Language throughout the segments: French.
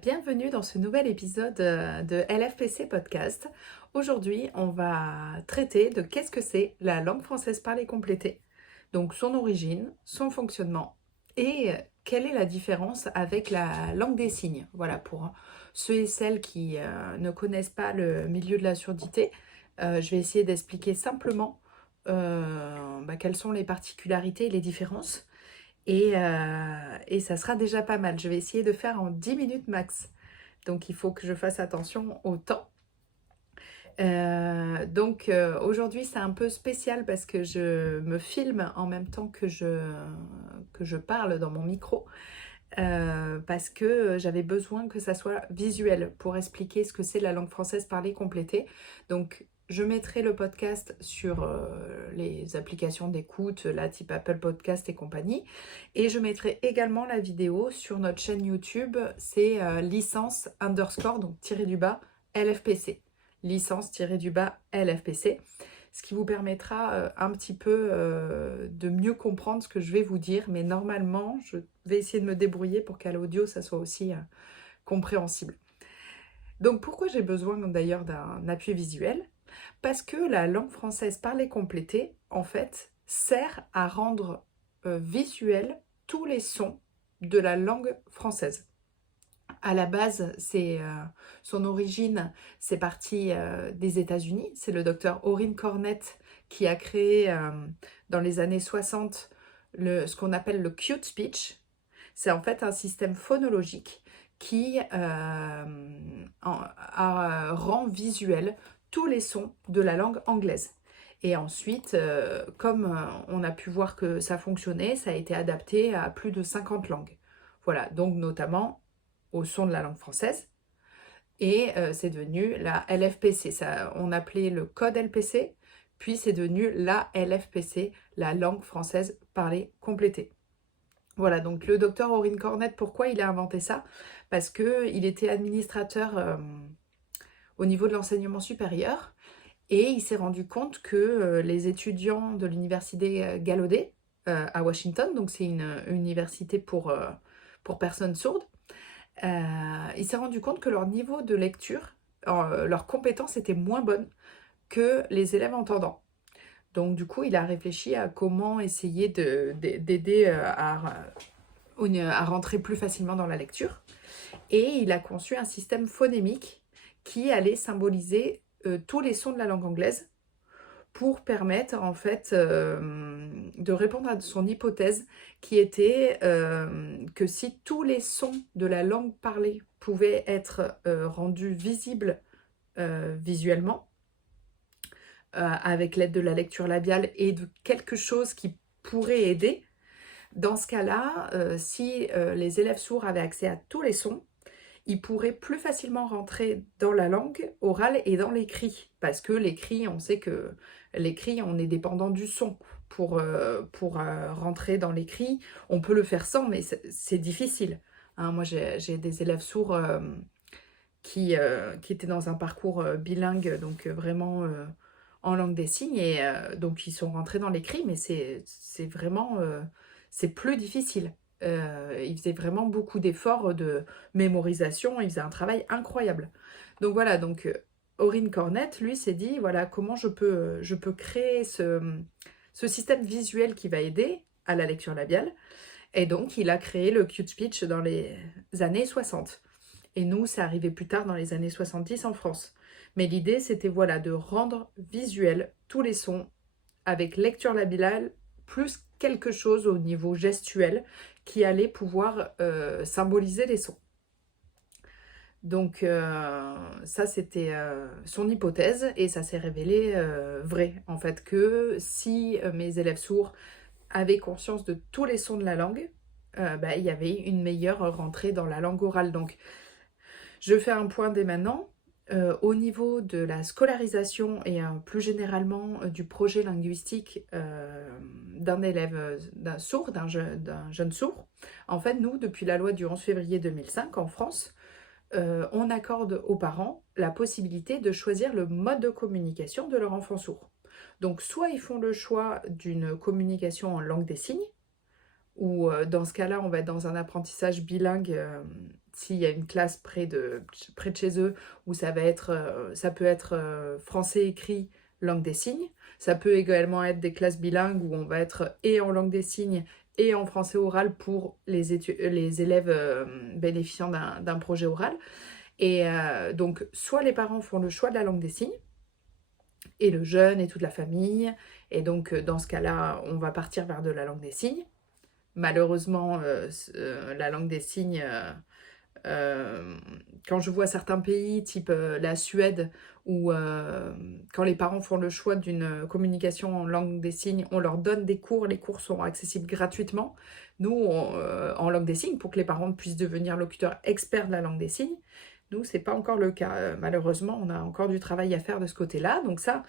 Bienvenue dans ce nouvel épisode de LFPC Podcast. Aujourd'hui, on va traiter de qu'est-ce que c'est la langue française parlée complétée, donc son origine, son fonctionnement et quelle est la différence avec la langue des signes. Voilà, pour ceux et celles qui ne connaissent pas le milieu de la surdité, je vais essayer d'expliquer simplement quelles sont les particularités et les différences. Et ça sera déjà pas mal. Je vais essayer de faire en 10 minutes max. Donc il faut que je fasse attention au temps. Aujourd'hui c'est un peu spécial parce que je me filme en même temps que je parle dans mon micro. Parce que j'avais besoin que ça soit visuel pour expliquer ce que c'est la langue française parlée complétée. Donc je mettrai le podcast sur les applications d'écoute, là type Apple Podcast et compagnie. Et je mettrai également la vidéo sur notre chaîne YouTube, c'est licence underscore, donc tiré du bas, LFPC. Licence tiré du bas LFPC. Ce qui vous permettra un petit peu de mieux comprendre ce que je vais vous dire. Mais normalement, je vais essayer de me débrouiller pour qu'à l'audio, ça soit aussi compréhensible. Donc pourquoi j'ai besoin d'ailleurs d'un appui visuel? Parce que la langue française parlée complétée, en fait, sert à rendre visuel tous les sons de la langue française. À la base, son origine, c'est parti des États-Unis. C'est le docteur Orrin Cornett qui a créé dans les années 60 ce qu'on appelle le cute speech. C'est en fait un système phonologique qui rend visuel tous les sons de la langue anglaise. Et ensuite, comme on a pu voir que ça fonctionnait, ça a été adapté à plus de 50 langues. Voilà, donc notamment au son de la langue française. Et c'est devenu la LFPC. Ça, on appelait le code LPC, puis c'est devenu la LFPC, la langue française parlée complétée. Voilà, donc le docteur Orrin Cornett, pourquoi il a inventé ça? Parce qu'il était administrateur au niveau de l'enseignement supérieur et il s'est rendu compte que les étudiants de l'université Gallaudet à Washington, donc c'est une université pour personnes sourdes, il s'est rendu compte que leur niveau de lecture, leur compétence était moins bonne que les élèves entendants. Donc du coup, il a réfléchi à comment essayer d'aider à rentrer plus facilement dans la lecture. Et il a conçu un système phonémique qui allait symboliser tous les sons de la langue anglaise pour permettre en fait de répondre à son hypothèse qui était que si tous les sons de la langue parlée pouvaient être rendus visibles visuellement avec l'aide de la lecture labiale et de quelque chose qui pourrait aider, dans ce cas-là, si les élèves sourds avaient accès à tous les sons, ils pourraient plus facilement rentrer dans la langue orale et dans l'écrit. Parce que l'écrit, on sait que l'écrit, on est dépendant du son pour rentrer dans l'écrit. On peut le faire sans, mais c'est difficile. Hein, moi, j'ai des élèves sourds qui étaient dans un parcours bilingue, donc vraiment en langue des signes. Et donc, ils sont rentrés dans l'écrit, mais c'est vraiment... c'est plus difficile. Il faisait vraiment beaucoup d'efforts de mémorisation, il faisait un travail incroyable. Donc voilà, donc Orrin Cornett, lui, s'est dit, voilà, comment je peux créer ce système visuel qui va aider à la lecture labiale. Et donc, il a créé le cute speech dans les années 60. Et nous, c'est arrivé plus tard dans les années 70 en France. Mais l'idée, c'était voilà, de rendre visuel tous les sons avec lecture labiale plus quelque chose au niveau gestuel qui allait pouvoir symboliser les sons. Donc ça c'était son hypothèse et ça s'est révélé vrai en fait que si mes élèves sourds avaient conscience de tous les sons de la langue, il y avait une meilleure rentrée dans la langue orale. Donc je fais un point dès maintenant. Au niveau de la scolarisation et plus généralement du projet linguistique d'un élève d'un sourd, d'un jeune sourd, en fait, nous, depuis la loi du 11 février 2005 en France, on accorde aux parents la possibilité de choisir le mode de communication de leur enfant sourd. Donc, soit ils font le choix d'une communication en langue des signes, ou dans ce cas-là, on va être dans un apprentissage bilingue s'il y a une classe près de chez eux, où ça peut être français écrit, langue des signes. Ça peut également être des classes bilingues où on va être et en langue des signes et en français oral pour les élèves bénéficiant d'un projet oral. Et donc, soit les parents font le choix de la langue des signes, et le jeune et toute la famille, et donc dans ce cas-là, on va partir vers de la langue des signes. Malheureusement, la langue des signes, quand je vois certains pays, type la Suède, où quand les parents font le choix d'une communication en langue des signes, on leur donne des cours, les cours sont accessibles gratuitement. Nous, en langue des signes, pour que les parents puissent devenir locuteurs experts de la langue des signes, nous, c'est pas encore le cas. Malheureusement, on a encore du travail à faire de ce côté-là. Donc ça,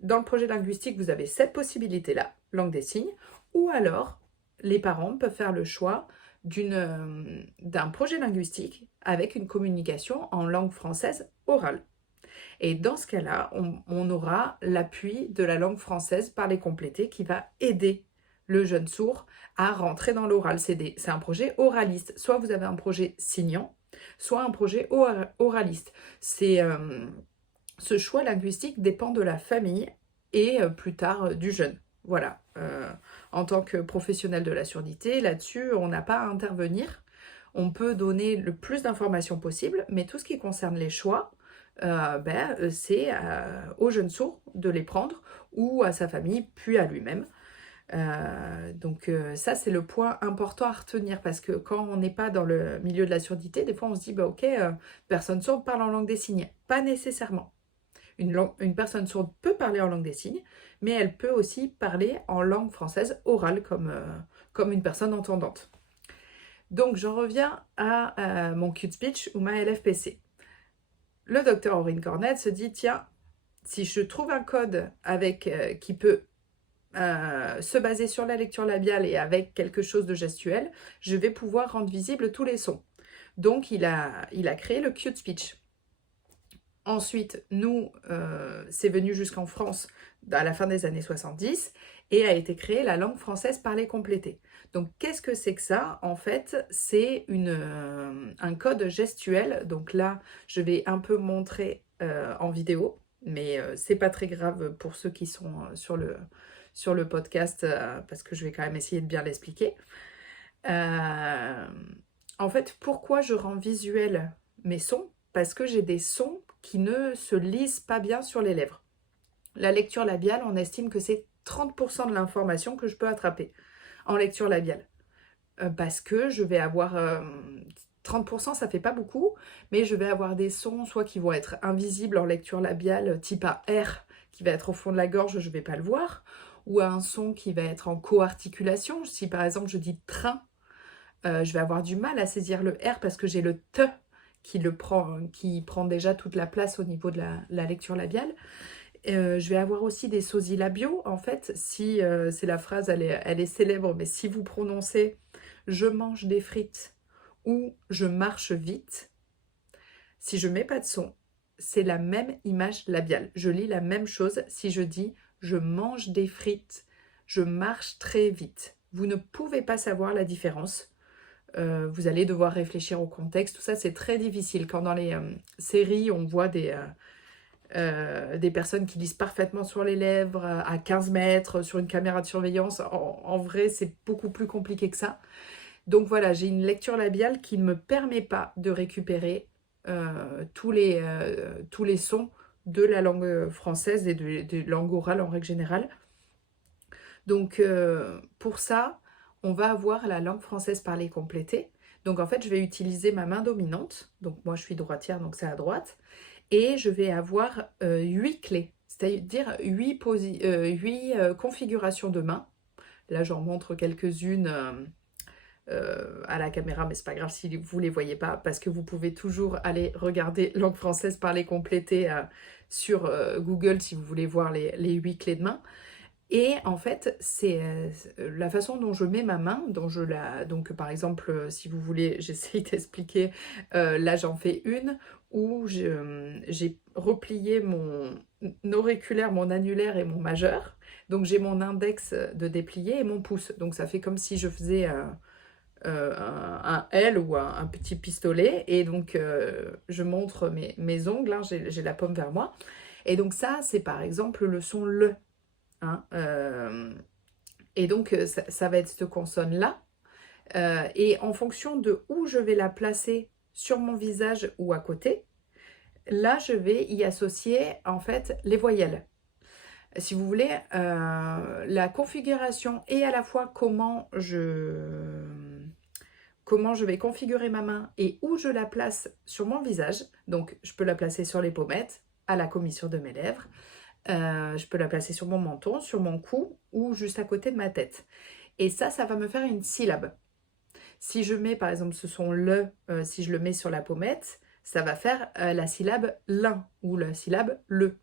dans le projet linguistique, vous avez cette possibilité-là, langue des signes, ou alors les parents peuvent faire le choix d'un projet linguistique avec une communication en langue française orale. Et dans ce cas-là, on aura l'appui de la langue française parlée complétée qui va aider le jeune sourd à rentrer dans l'oral. C'est un projet oraliste. Soit vous avez un projet signant, soit un projet oraliste. Ce choix linguistique dépend de la famille et plus tard du jeune. Voilà. En tant que professionnel de la surdité, là-dessus, on n'a pas à intervenir. On peut donner le plus d'informations possible, mais tout ce qui concerne les choix, c'est au jeune sourd de les prendre, ou à sa famille, puis à lui-même. Donc ça, c'est le point important à retenir, parce que quand on n'est pas dans le milieu de la surdité, des fois on se dit, ok, personne sourde parle en langue des signes. Pas nécessairement. Une personne sourde peut parler en langue des signes, mais elle peut aussi parler en langue française orale comme une personne entendante. Donc j'en reviens à mon cute speech ou ma LFPC. Le docteur Aurine Cornette se dit, tiens, si je trouve un code qui peut se baser sur la lecture labiale et avec quelque chose de gestuel, je vais pouvoir rendre visible tous les sons. Donc il a créé le cute speech. Ensuite, c'est venu jusqu'en France à la fin des années 70 et a été créée la langue française parlée complétée. Donc, qu'est-ce que c'est que ça? En fait, c'est un code gestuel. Donc là, je vais un peu montrer en vidéo, mais c'est pas très grave pour ceux qui sont sur le podcast parce que je vais quand même essayer de bien l'expliquer. En fait, pourquoi je rends visuel mes sons? Parce que j'ai des sons qui ne se lisent pas bien sur les lèvres. La lecture labiale, on estime que c'est 30% de l'information que je peux attraper en lecture labiale. Parce que je vais avoir... 30%, ça fait pas beaucoup, mais je vais avoir des sons soit qui vont être invisibles en lecture labiale, type un R qui va être au fond de la gorge, je vais pas le voir, ou un son qui va être en co-articulation. Si par exemple je dis train, je vais avoir du mal à saisir le R parce que j'ai le T qui prend déjà toute la place au niveau de la lecture labiale. Je vais avoir aussi des sosies labiaux. En fait, si c'est la phrase, elle est célèbre, mais si vous prononcez « je mange des frites » ou « je marche vite », si je mets pas de son, c'est la même image labiale. Je lis la même chose si je dis « je mange des frites »,« je marche très vite ». Vous ne pouvez pas savoir la différence. Vous allez devoir réfléchir au contexte. Tout ça, c'est très difficile. Quand dans les séries, on voit des personnes qui lisent parfaitement sur les lèvres, à 15 mètres, sur une caméra de surveillance, en vrai, c'est beaucoup plus compliqué que ça. Donc voilà, j'ai une lecture labiale qui ne me permet pas de récupérer tous les sons de la langue française et de langue orale en règle générale. Donc pour ça, on va avoir la langue française parlée complétée. Donc en fait, je vais utiliser ma main dominante. Donc moi, je suis droitière, donc c'est à droite. Et je vais avoir 8 clés, c'est-à-dire 8 configurations de main. Là, j'en montre quelques-unes à la caméra, mais c'est pas grave si vous ne les voyez pas, parce que vous pouvez toujours aller regarder langue française parlée complétée sur Google si vous voulez voir les 8 clés de main. Et en fait, c'est la façon dont je mets ma main, donc par exemple, si vous voulez, j'essaye d'expliquer, là j'en fais une, où j'ai replié mon auriculaire, mon annulaire et mon majeur. Donc j'ai mon index de déplié et mon pouce. Donc ça fait comme si je faisais un L ou un petit pistolet. Et donc, je montre mes ongles, hein, j'ai la paume vers moi. Et donc ça, c'est par exemple le son le. Hein, et donc, ça va être cette consonne-là. Et en fonction de où je vais la placer sur mon visage ou à côté, là, je vais y associer en fait les voyelles. Si vous voulez, la configuration et à la fois comment je vais configurer ma main et où je la place sur mon visage. Donc, je peux la placer sur les pommettes, à la commissure de mes lèvres. Je peux la placer sur mon menton, sur mon cou ou juste à côté de ma tête. Et ça va me faire une syllabe. Si je mets par exemple ce son le, si je le mets sur la pommette, ça va faire la syllabe l'un ou la syllabe le.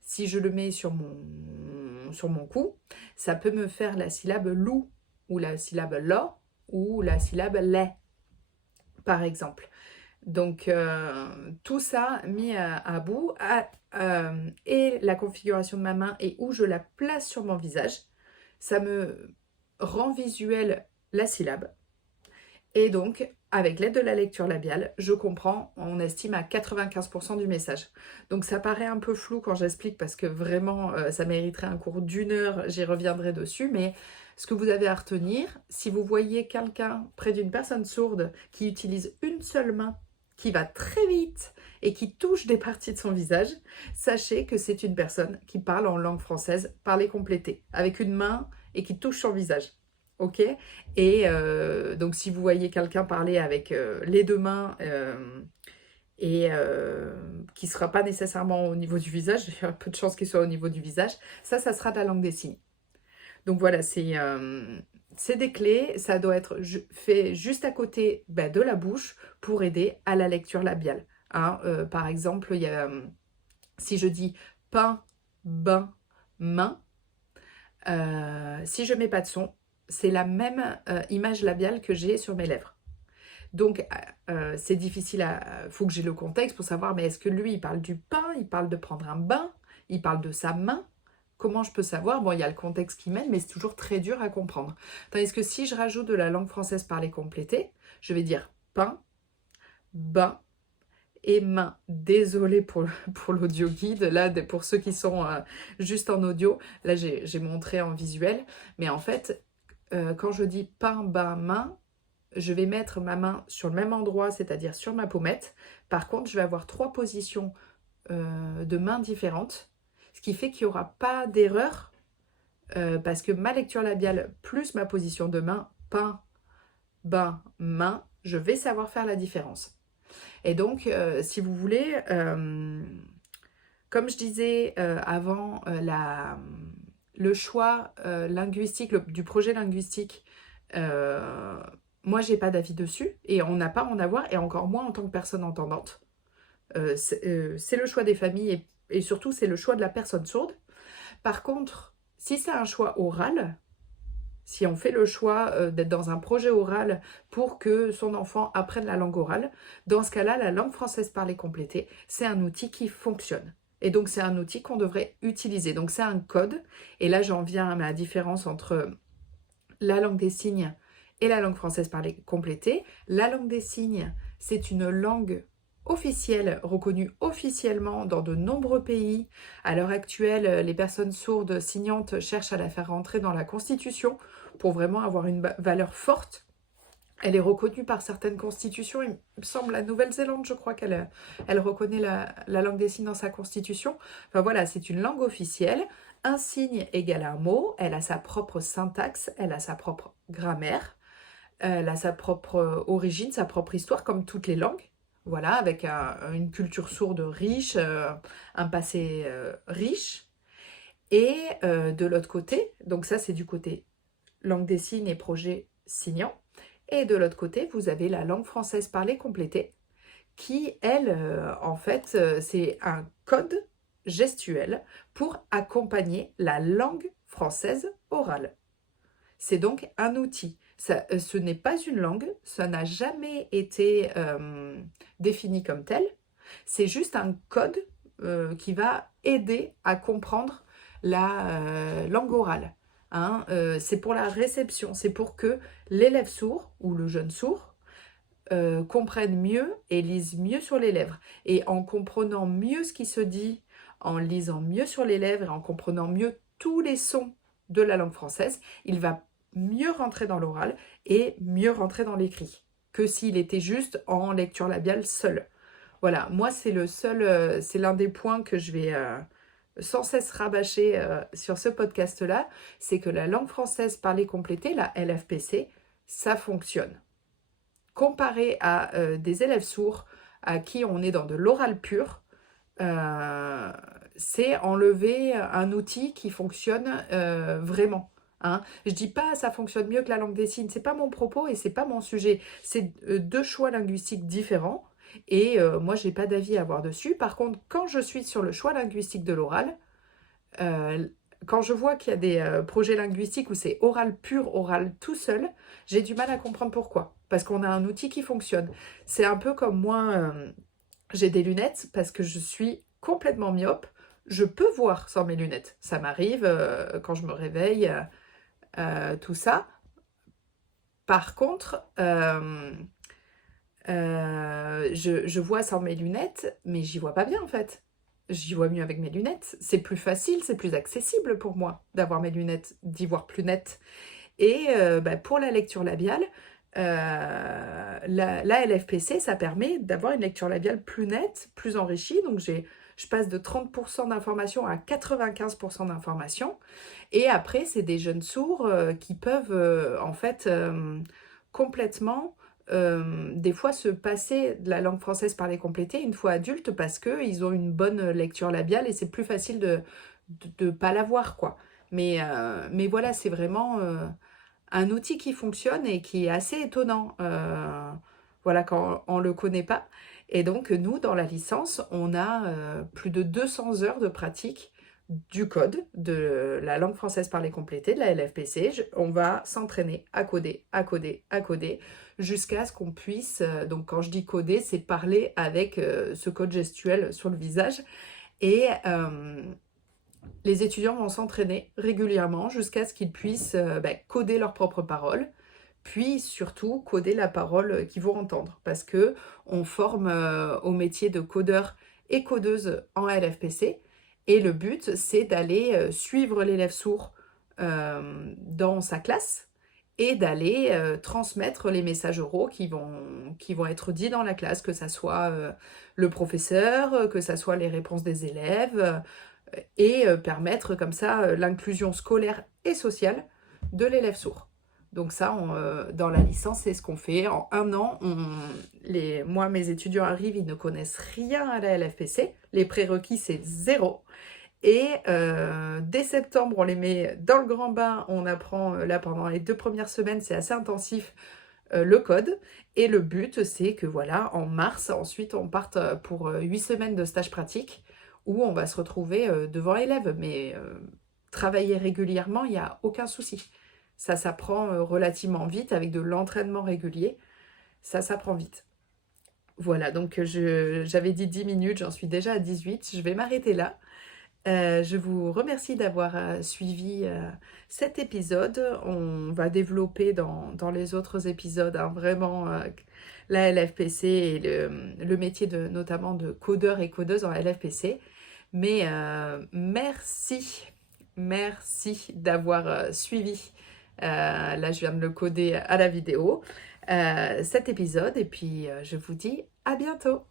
Si je le mets sur mon cou, ça peut me faire la syllabe lou ou la syllabe la ou la syllabe les, par exemple. Donc, tout ça mis à bout, et la configuration de ma main et où je la place sur mon visage, ça me rend visuel la syllabe. Et donc, avec l'aide de la lecture labiale, je comprends, on estime à 95% du message. Donc ça paraît un peu flou quand j'explique parce que vraiment, ça mériterait un cours d'1 heure, j'y reviendrai dessus, mais ce que vous avez à retenir, si vous voyez quelqu'un près d'une personne sourde qui utilise une seule main, qui va très vite et qui touche des parties de son visage, sachez que c'est une personne qui parle en langue française, parler complété, avec une main et qui touche son visage. Ok, et donc si vous voyez quelqu'un parler avec les deux mains et qui ne sera pas nécessairement au niveau du visage, il y a peu de chances qu'il soit au niveau du visage, ça sera de la langue des signes. Donc voilà, c'est des clés, ça doit être fait juste à côté de la bouche pour aider à la lecture labiale. Hein, par exemple, il y a, si je dis pain, bain, main, si je ne mets pas de son, c'est la même image labiale que j'ai sur mes lèvres. Donc, c'est difficile, faut que j'ai le contexte pour savoir, mais est-ce que lui, il parle du pain, il parle de prendre un bain, il parle de sa main? Comment je peux savoir? Bon, il y a le contexte qui mène, mais c'est toujours très dur à comprendre. Tandis que si je rajoute de la langue française parlée complétée, je vais dire pain, bain et main. Désolée pour l'audio guide, là, pour ceux qui sont juste en audio, là, j'ai montré en visuel, mais en fait, quand je dis pain, bain, main, je vais mettre ma main sur le même endroit, c'est-à-dire sur ma pommette. Par contre, je vais avoir 3 positions de mains différentes, ce qui fait qu'il n'y aura pas d'erreur, parce que ma lecture labiale plus ma position de main, pain, bain, main, je vais savoir faire la différence. Et donc, si vous voulez, comme je disais avant, le choix linguistique, du projet linguistique, moi, j'ai pas d'avis dessus et on n'a pas à en avoir, et encore moins en tant que personne entendante. C'est le choix des familles et surtout, c'est le choix de la personne sourde. Par contre, si c'est un choix oral, si on fait le choix d'être dans un projet oral pour que son enfant apprenne la langue orale, dans ce cas-là, la langue française parlée complétée, c'est un outil qui fonctionne. Et donc, c'est un outil qu'on devrait utiliser. Donc, c'est un code. Et là, j'en viens à ma différence entre la langue des signes et la langue française parlée complétée. La langue des signes, c'est une langue officielle, reconnue officiellement dans de nombreux pays. À l'heure actuelle, les personnes sourdes signantes cherchent à la faire rentrer dans la Constitution pour vraiment avoir une valeur forte. Elle est reconnue par certaines constitutions. Il me semble la Nouvelle-Zélande, je crois qu'elle reconnaît la langue des signes dans sa constitution. Enfin voilà, c'est une langue officielle. Un signe égale un mot. Elle a sa propre syntaxe, elle a sa propre grammaire, elle a sa propre origine, sa propre histoire, comme toutes les langues. Voilà, avec une culture sourde riche, un passé riche. Et de l'autre côté, donc ça c'est du côté langue des signes et projet signant. Et de l'autre côté, vous avez la langue française parlée complétée, qui, elle, en fait, c'est un code gestuel pour accompagner la langue française orale. C'est donc un outil. Ce n'est pas une langue, ça n'a jamais été défini comme tel. C'est juste un code qui va aider à comprendre la langue orale. hein, c'est pour la réception, c'est pour que l'élève sourd ou le jeune sourd comprenne mieux et lise mieux sur les lèvres. Et en comprenant mieux ce qui se dit, en lisant mieux sur les lèvres et en comprenant mieux tous les sons de la langue française, il va mieux rentrer dans l'oral et mieux rentrer dans l'écrit que s'il était juste en lecture labiale seul. Voilà, moi c'est l'un des points que je vais sans cesse rabâcher sur ce podcast-là, c'est que la langue française parlée complétée, la LFPC, ça fonctionne. Comparé à des élèves sourds à qui on est dans de l'oral pur, c'est enlever un outil qui fonctionne vraiment. Hein. Je dis pas ça fonctionne mieux que la langue des signes, c'est pas mon propos et c'est pas mon sujet. C'est deux choix linguistiques différents et moi j'ai pas d'avis à avoir dessus. Par contre, quand je suis sur le choix linguistique de l'oral, quand je vois qu'il y a des projets linguistiques où c'est oral pur, oral tout seul, j'ai du mal à comprendre pourquoi. Parce qu'on a un outil qui fonctionne. C'est un peu comme moi, j'ai des lunettes parce que je suis complètement myope. Je peux voir sans mes lunettes. Ça m'arrive quand je me réveille, tout ça. Par contre, je vois sans mes lunettes, mais j'y vois pas bien en fait. J'y vois mieux avec mes lunettes. C'est plus facile, c'est plus accessible pour moi d'avoir mes lunettes, d'y voir plus net. Et pour la lecture labiale, la LFPC, ça permet d'avoir une lecture labiale plus nette, plus enrichie. Donc je passe de 30% d'informations à 95% d'informations. Et après, c'est des jeunes sourds qui peuvent en fait complètement des fois se passer de la langue française parlée complétée une fois adultes parce qu'ils ont une bonne lecture labiale et c'est plus facile de pas l'avoir quoi. Mais voilà, c'est vraiment un outil qui fonctionne et qui est assez étonnant voilà, quand on ne le connaît pas. Et donc nous, dans la licence, on a plus de 200 heures de pratique du code de la langue française parlée complétée, de la LFPC. On va s'entraîner à coder, à coder, à coder, jusqu'à ce qu'on puisse, donc quand je dis coder, c'est parler avec ce code gestuel sur le visage. Et les étudiants vont s'entraîner régulièrement jusqu'à ce qu'ils puissent coder leurs propres paroles, puis surtout coder la parole qu'ils vont entendre, parce que on forme au métier de codeur et codeuse en LFPC, et le but c'est d'aller suivre l'élève sourd dans sa classe et d'aller transmettre les messages oraux qui vont être dits dans la classe, que ça soit le professeur, que ça soit les réponses des élèves, et permettre comme ça l'inclusion scolaire et sociale de l'élève sourd. Donc ça, dans la licence, c'est ce qu'on fait. En un an, moi, mes étudiants arrivent, ils ne connaissent rien à la LFPC. Les prérequis, c'est 0. Et dès septembre, on les met dans le grand bain. On apprend, là, pendant les 2 premières semaines, c'est assez intensif, le code. Et le but, c'est que, voilà, en mars, ensuite, on parte pour 8 semaines de stage pratique où on va se retrouver devant élèves. Mais travailler régulièrement, il n'y a aucun souci. Ça s'apprend relativement vite avec de l'entraînement régulier. Ça s'apprend vite. Voilà, donc j'avais dit 10 minutes, j'en suis déjà à 18. Je vais m'arrêter là. Je vous remercie d'avoir suivi cet épisode. On va développer dans les autres épisodes vraiment la LFPC et le métier notamment de codeur et codeuse en LFPC. Mais merci d'avoir suivi. Là, je viens de le coder à la vidéo, cet épisode. Et puis, je vous dis à bientôt.